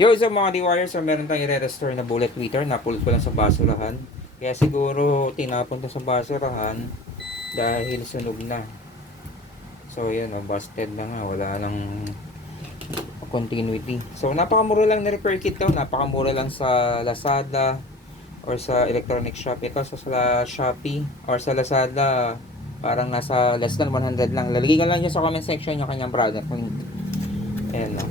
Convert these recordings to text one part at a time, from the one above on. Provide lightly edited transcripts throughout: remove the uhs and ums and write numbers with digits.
Yo, so mga D-Wires, so meron tayong i-restore na bullet tweeter. Napulot ko lang sa basurahan. Kaya siguro tinapon to sa basurahan dahil sunog na. So yun, busted na nga. Wala nang continuity. So napakamura lang na repair kit to. Napakamura lang sa Lazada or sa electronic shop. Ito sa Shopee or sa Lazada parang nasa less than 100 lang. Lalagay ka lang nyo sa comment section yung kanyang product link. Ayan, no?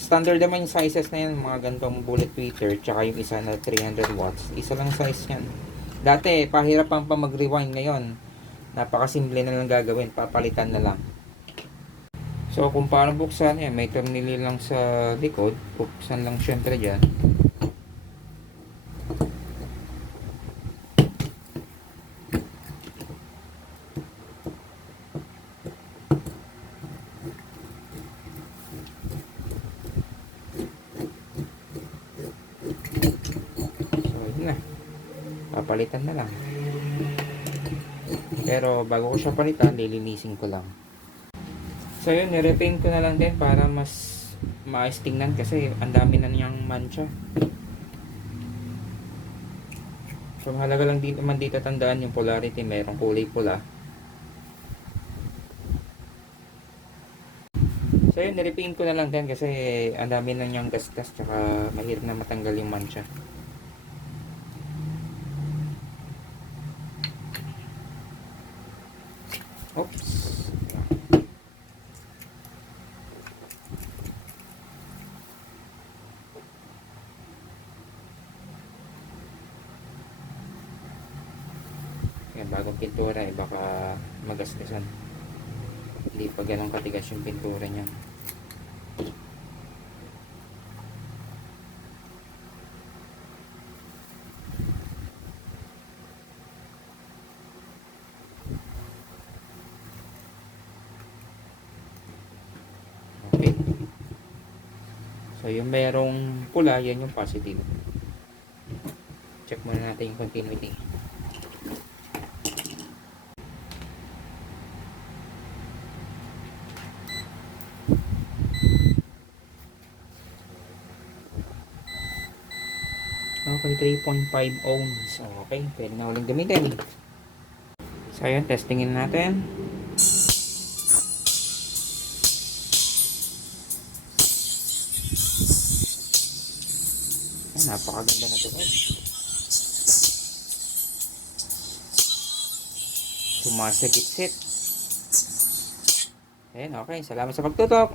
Standard naman yung sizes na yan, mga gantong bullet tweeter, tsaka yung isa na 300 watts. Isa lang size yan. Dati, pahirapan pa mag-rewind. Ngayon, napakasimple na lang gagawin. Papalitan na lang. So, kung paano buksan, yan, may terminal lang sa likod. Buksan lang syempre dyan. Papalitan na lang. Pero bago ko siya palitan, lilinisin ko lang. So yun, nirepaint ko na lang din para mas maayos tingnan kasi ang dami na niyang mancha. So mahalaga lang din naman dito tandaan yung polarity, mayroong kulay pula. So yun, nirepaint ko na lang din kasi ang dami na niyang gasgas tsaka mahirap na matanggal yung mancha. Oops. Yan, bagong pintura baka magasgasan. Hindi pa ganun katigas yung pintura niya. Okay. So yung merong pula, yan yung positive. Check muna natin yung continuity. Okay, 3.5 ohms. Okay, pwede na uling gamitin. So ayun, testingin natin. Ayan, napakaganda na ito. Sumasagit-sit. Ayan, okay. Salamat sa pagtutok.